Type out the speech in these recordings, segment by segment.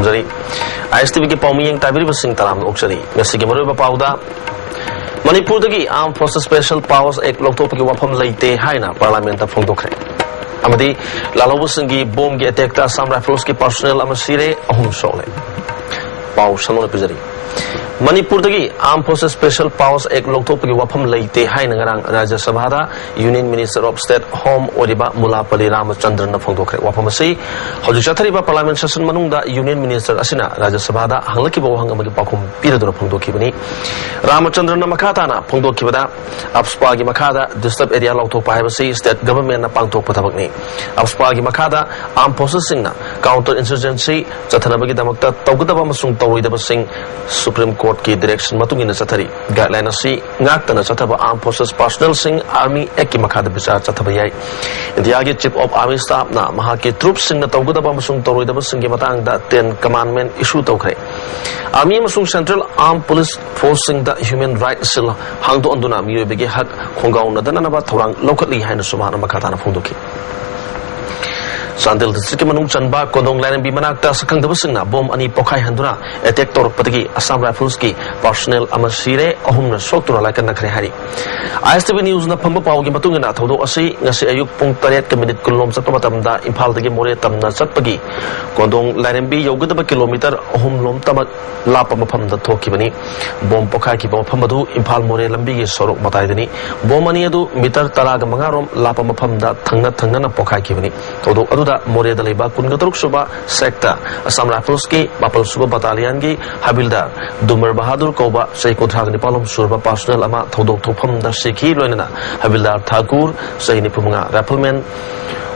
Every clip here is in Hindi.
Khomjari ISTV ki Paumiyang Tabiri Sing Taram Oksari Mesiki Maruba Pauda Manipur dagi Armed Forces Special Powers Act Loktopi Wapam Laite Haina Parliament Fondokre Amadi Lalawu Singi Bomb gi attack ta Assam Rifles ki personnel amasire ahum sole Pau Sanol Pizari Manipur dagi Armed Forces Special Powers Act Loktopi Wapam Laite Haina Ngarang Rajya Sabha Union Minister of State Home Odiba Mulapalli Ramachandran Fondokre Wapamasi Hoju Chathariba Parliament Session Manungda Union Minister Asina Rajya Sabha Hanglaki Bawang Amagi Pakum Piradura Fondokibani Ramachandran Makatana Fondokibada Apspagi Makada Disturb Area Lokto Pahibasi State Government Pangtok Patabakni Apspagi Makada Armed Forces Singna Counter Insurgency Chathanabagi Damakta Tawgudaba Masung Tawidaba Sing Supreme Court ki direction matungina chathari guideline asi ngaktana chathaba Armed Forces personnel sing army ek ki makhada bichar chathaba yai India ge chief of army staff na mahaki troops sing na tawgudaba masung toroidaba sing ge matang da 10 commandment issue tawkhre army masung central armed police force sing da human rights sil hangdo anduna miyo bege hak khongau na dana ba thorang lokatli haina sumana makhata na phongdoki Sandil district manung chanba kodong lain bimanak sakang dabasingna bom ani pokai handuna attack tor patagi Assam Rifles ki personnel amasire ahum na soktura laikan na khre hari ISTV news na phamba paw gi matungina thodo asi ngasi ayuk pung 8 ka minute kulom satpa matamda Imphal dagi more tamna chatpagi kodong lain bi yogadaba kilometer ahum lom tamak lapa mafam da thokibani bom pokai ki bom phamadu Imphal more lambi gi sorok matai dani bom ani adu meter taraga mangarom lapa mafam da thangna na pokai ki bani thodo adu More Daliba Kungatruk Suba Sector Assam Rifles ki Mapal Suba Battalion ki Habildar Dumar Bahadur Koba Sei Kontrag Nipalom Surba personnel ama Thodok Thopam da Sikhi Loinana Habildar Thakur Sei Nipumunga Rappelman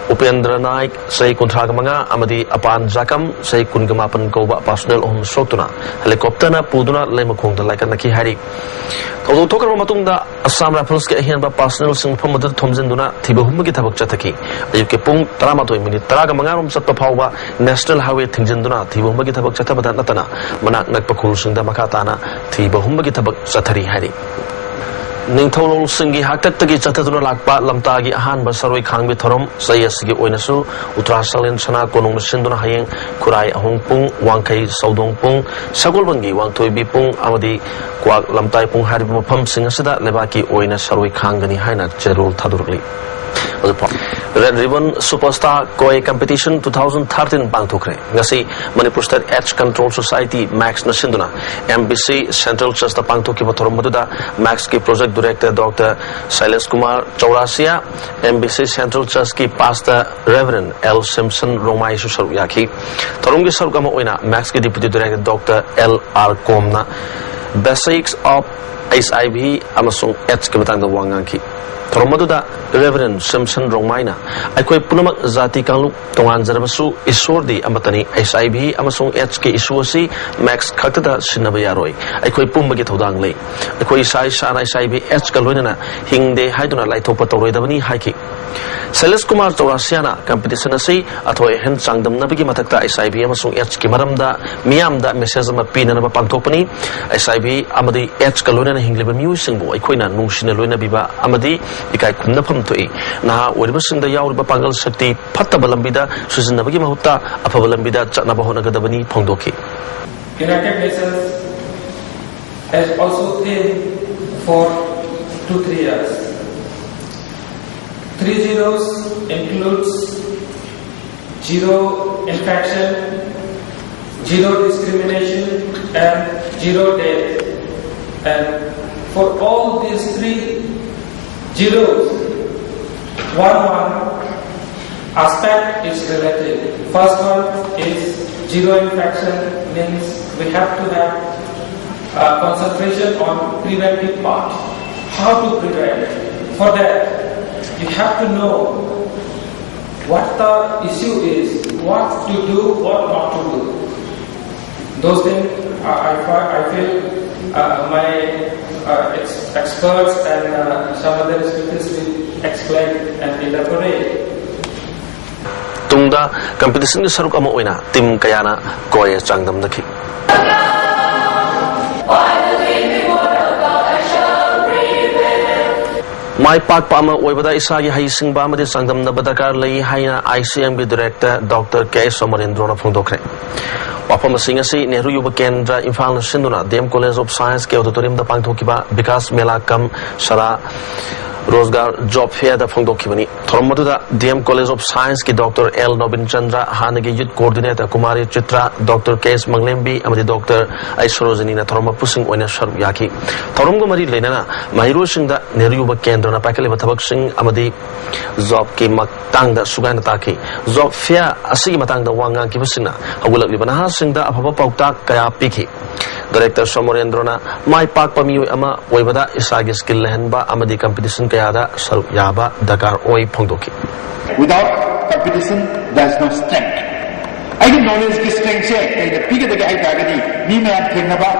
Upendra Naik Sei Kontrag Manga Amadi Apan Zakam Sei Kungamapan Koba personnel Om Sotuna Helicopter na Puduna Lemakong da Laikan Naki Hari Thodok Thokar Matungda Assam Rifles ki Ahian ba personnel sing Phamad Thomjinduna Thibahum gi Thabak Chathaki Ayuke Pung 12 minute Taraga Mangarom Satpa Phawba National Highway Thingjinduna Thibahum gi Thabak Chathabada Natana Manak Nakpakul Singda Makatana Thibahum gi Thabak Chathari Hari Ningtholol Singi Haktak Tagi Chataduna Lakpa Lamtagi Ahan Basaroi Khangbi Thorom Sayasgi Oinasu Utrasalin Sana Konong Sinduna Hayeng Kurai Ahong Pung Wangkai Saudong Pung Sagolbangi Wangtoi Bipung Amadi Kwak Lamtai Pung Haribu Mapam Singasida Lebaki Oina Saroi Khangani Haina Jerul Tadurli Red Ribbon Superstar Koi Competition 2013 Bangthokre Ngasi Manipur State Edge Control Society Max Nasinduna MBC Central Trust Bangthoki Bathorom Maduda Max ki Project Director Dr. Silas Kumar Chaurasia MBC Central Trust ki Pastor Reverend L. Simpson Romai Susharu Yaki Thorom ki Sarukama Oina Max ki Deputy Director Dr. L. R. Komna Basics of HIV Amasung AIDS ki Batang Wanganki Thomaduda Reverend Simpson Rongmaina Aikoi Punamak Zati Kanglu Tongan Zarabasu Isordi Amatani SIB Amasung HK Isuasi Max Kaktada Sinabayaroi Aikoi Pumbagi Todang Lay Aikoi Sai Sana SIB HK Loinana Hingde Haiduna Laitopa Torodabani Haiki Silas Kumar Chaurasiana Competition Asi Atoi Hen Sangdam Nabigi Matakta SIB Amasung HK Maramda Miamda Mesazama Pina Naba Pantopani SIB Amadi HK Loinana Hingliba Musingbo Aikoina Nungshina Loina Biba Amadi Ikai Kunapam Tui Naha Uribasing the Yauriba Pangal Sakti Patabalambida Susanabagi Mahuta Apabalambida Chatnabahonagabani Pondoki. United Nations has also aimed for 2-3 years. 3 zeros includes 0 infection, 0 discrimination and 0 death. And for all these 3 zeros, one aspect is related. First one is 0 infection, means we have to have concentration on preventive part. How to prevent? For that, you have to know what the issue is, what to do, what not to do. Those things I feel my experts and some other speakers will explain and elaborate. Tungda competition ni saruk amo oina tim kayana koye changdam daki. My part Pama Webada Isagi Haising Bamadi Sangdam Nabadakar Lay Haina ICMB Director Dr. K. Somarindrona Fondokre. Wafam Singasi, Nehru Yuba Kendra, Infal Sinduna, DM College of Science, के auditorium दा पांगथोकिबा विकास मेला कम सरा रोजगार जॉब फेयर दा फोंदोखिबनी थोरमदुदा डीएम कॉलेज ऑफ साइंस की डॉक्टर एल नोबिन चंद्र हानगी youth coordinator Kumari Chitra doctor KS Mangalembi अमदी डॉक्टर आई सरोजनी ना थोरम पुसिंग ओइना सरुक याकी थोरमगो मरी लेना महिरो सिंह दा नेहरू युवा केंद्र ना पाकले थबक सिंह अमदी जॉब की मतंग दा सुगान ताकी जॉब फेयर असि मतंग दा वांगा की बसिना हगुलक लिबना सिंह दा अफबा पाउता कया पिखि डायरेक्टर सोमरेंद्रना माई पाक पमियो अमा ओइबदा इसागी स्किल लहनबा अमदी कंपटीशन कयादा सरुक याबा दरकार ओइ फोंदोकी Without competition, there is no strength. I think knowledge की strength से कहीं पीके तक आई ताकि नी मैं आप खेलना बा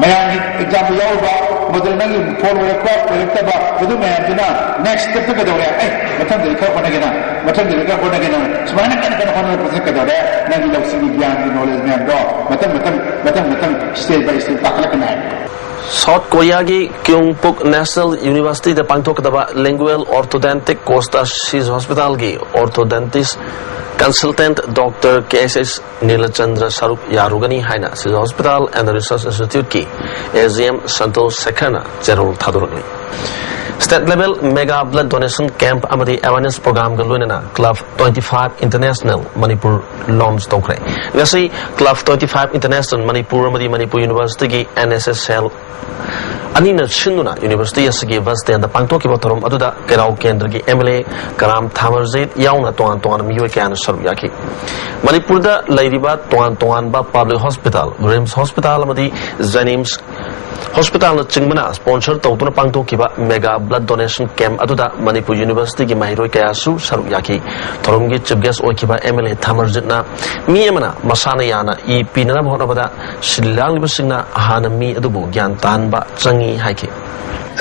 मैं आगे एग्जाम लाओ बा मदरना की फॉलो रखता बा तो मैं आप जना next step तक दौड़े मतलब देखा कोने के ना समाने करने कोने पर तक दौड़े ना भी लोग सिर्फ ज्ञान की knowledge में आप दो मतलब step by step ताकला करना है South Korea की क्योंगपुक नेशनल यूनिवर्सिटी द पांगथोकदबा लिंगुअल ऑर्थोडेंटिक कोस्टा सीज हॉस्पिटल की orthodontist consultant doctor KSS Nilchandra सरुक यारुगनी हाइना Shija Hospital and Research Institute की एजीएम संतोष शेखरना जेरोल थादुरगनी state level mega blood donation camp अमदी अवेयरनेस प्रोग्राम का लोइना क्लब 25 इंटरनेशनल मणिपुर लॉन्च तौखरे ngasi क्लब 25 इंटरनेशनल मणिपुर अमदी मणिपुर यूनिवर्सिटी की एनएसएस सेल अनिना छिन्नुना यूनिवर्सिटी असगी वस्तेंदा पांगथोकिबा थोरम अदुदा केराव केंद्र की एमएलए कराम थामरजेत याउना तोंगान मियोय क्यान सरुक याकी मणिपुरदा लैरिबा तोंगान बा पब्लिक हॉस्पिटल रिम्स हॉस्पिटल अमदी जेनिम्स हॉस्पिटल चिंगमना स्पॉन्सर तौतुना पांगथोकिबा मेगा ब्लड डोनेशन कैंप अदुदा मणिपुर यूनिवर्सिटी की महिरोय कयासु सरुक याकी थोरमगी चीफ गेस्ट ओइकिबा एमएलए थामरजेतना मी अमना मसाना याना ई पिनना होनबदा सिलांगलिबसिंगना हाना मी अदुबु ज्ञान तानबा चंगी हाइकी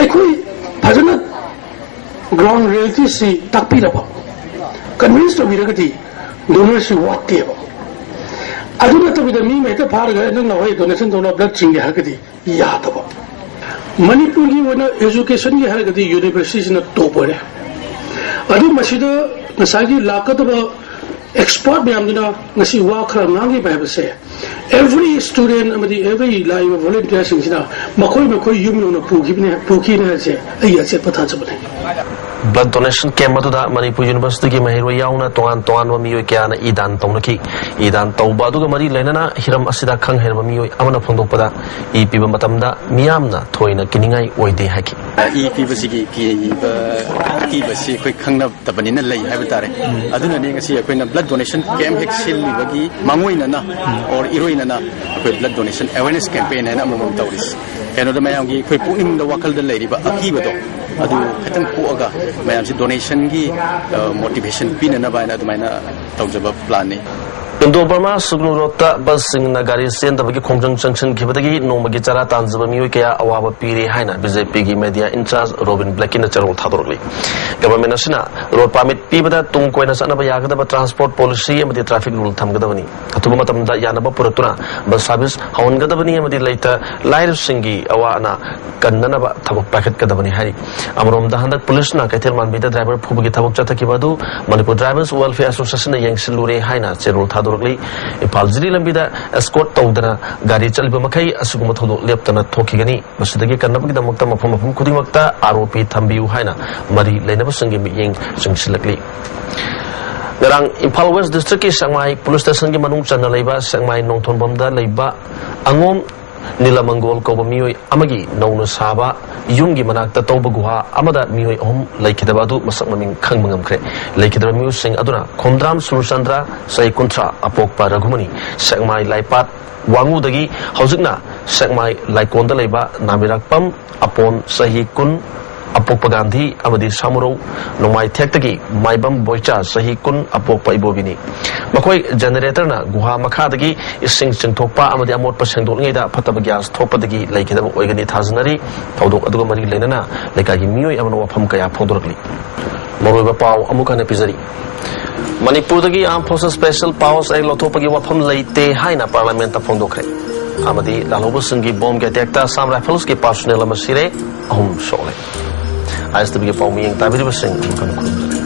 अखोई फजना ग्राउंड रियलिटी से ताकपिरबा कन्विंस तोबिरगदी डोनर से वाटेबा अदुना तबिदा मी मेता फारगा नंग होय डोनेशन तोना ब्लड चिंगे हगदी यादबा मणिपुर की वना एजुकेशन की हरगदी यूनिवर्सिटी न टॉपर है अदु मसिदा नसागी लाकतबा expert मैमदुना ngasi wa khara ngangi ba base every student amadi every live volunteer singina makoi yumno na puki na je ai ase patha chabane blood donation camp अदुदा मणिपुर यूनिवर्सिटी की महिरो याउना तोंगान मियोय क्याना ईदान तौनकी ईदान तौबा अदुगा मरी लेना हिरम असिदा खंग हेरबा मियोय अमना फोंदोकपदा ई पिबा मतमदा मियामना थोइना किनिंगाई ओइदे हाकी ई पिबसिगी की बसी कोई खंगना तबनिना लई हाइबा तारे अदुना ने ngasi अखोइना ब्लड डोनेशन कैंप हेक सिललिबगी मांगोइना और इरोइना अखोइ ब्लड डोनेशन अवेयरनेस कैंपेन है अमम तौरिस केनोदा मयांगी कोई पुनिंग वाखल द लैरिबा अकीबदो अदु खतन पोगा मयाम से डोनेशन की मोटिवेशन पिनना बायना अदुमाइना तौजबा प्लान ने इंदो बर्मा सुगनु रोता बस सिंह नगारी सेंदबगी खोंजंग जंक्शन खिबदगी नोमगी चरा तांजब मियोय कया अवाबा पीरे हाइना बीजेपी की मीडिया इंचार्ज रोबिन ब्लैकिन चरोल थादोरली गवर्नमेंट असना रोड परमिट पीबदा तुंग कोइना सनबा यागदबा ट्रांसपोर्ट पॉलिसी अमदी ट्रैफिक रूल थमगदबनी अतुबा मतमदा यानबा पुरतुना बस सर्विस हवनगदबनी अमदी लैता लाइर सिंगी अवाना कन्ननबा थबक पैकेट कदबनी हारी अमरोमदा हंदक पुलिसना कैथेल मानबीदा ड्राइवर फुबगी थबक चतकिबदु मणिपुर ड्राइवर्स वेलफेयर एसोसिएशन यंगसिलुरे हाइना चेरोल थादोरली इम्फाल जिली लंबीदा एस्कॉर्ट तौदना गाड़ी चलिबा मखै असुगुम थोदो लेप्तना थोखिगनी मसिदगी कन्नबगीदमक्ता मफम खुदिमक्ता आरोपी थंबियु हाइना मरी लेनबा संगी मियेंग संगसिलकली Garang Impal West District की संगमाई पुलिस स्टेशन की मनुंग चंदा लेबा संगमाई नोंथोनबमदा लेबा अंगोम नीलामंगोल को मियोय अमगी नौन साबा युंगी मनाक्ता तौबा गुहा अमदा मियोय अहम लैखिदबा अदु मसक ममिंग खंगमंगमख्रे लैखिदबा मियोय सिंह अदुना खोमद्राम सुरचंद्र सई कुंत्रा अपोकपा रघुमनी संगमाई लाइपात वांगुदगी हौजिकना संगमाई लाइकोंदा लेबा नामिराकपम अपोन सही कुन अपोकपा गांधी अमदी सामुरौ नोमाई थेक्तगी माइबम बोइचा सही कुन अपोकपा इबोबिनी मखोई जनरेटरना गुहा मखादगी इसिंग चिंथोकपा अमदी अमोटपा सेंदोलङैदा फतबा ग्यास थोपदगी लैखिदबा ओइगनी थाजनरी थौदोक अदुगा मरी लेनना लेकागी मियोय अमनो वफम कया फोंदोरकली मरोइबा पाव अमुकने पिजरी मणिपुरदगी आर्म फोर्सेस स्पेशल पावर्स ए लोथोपगी वफम लैते हाइना पार्लियामेंट ता फोंदोखरे अमदी लालोबसंगी बॉम्ब के अटैक ता असम राइफल्स के पर्सनल अमसिरे अहम सोले आज तब ये पाव मियंग ताबिर बसिंग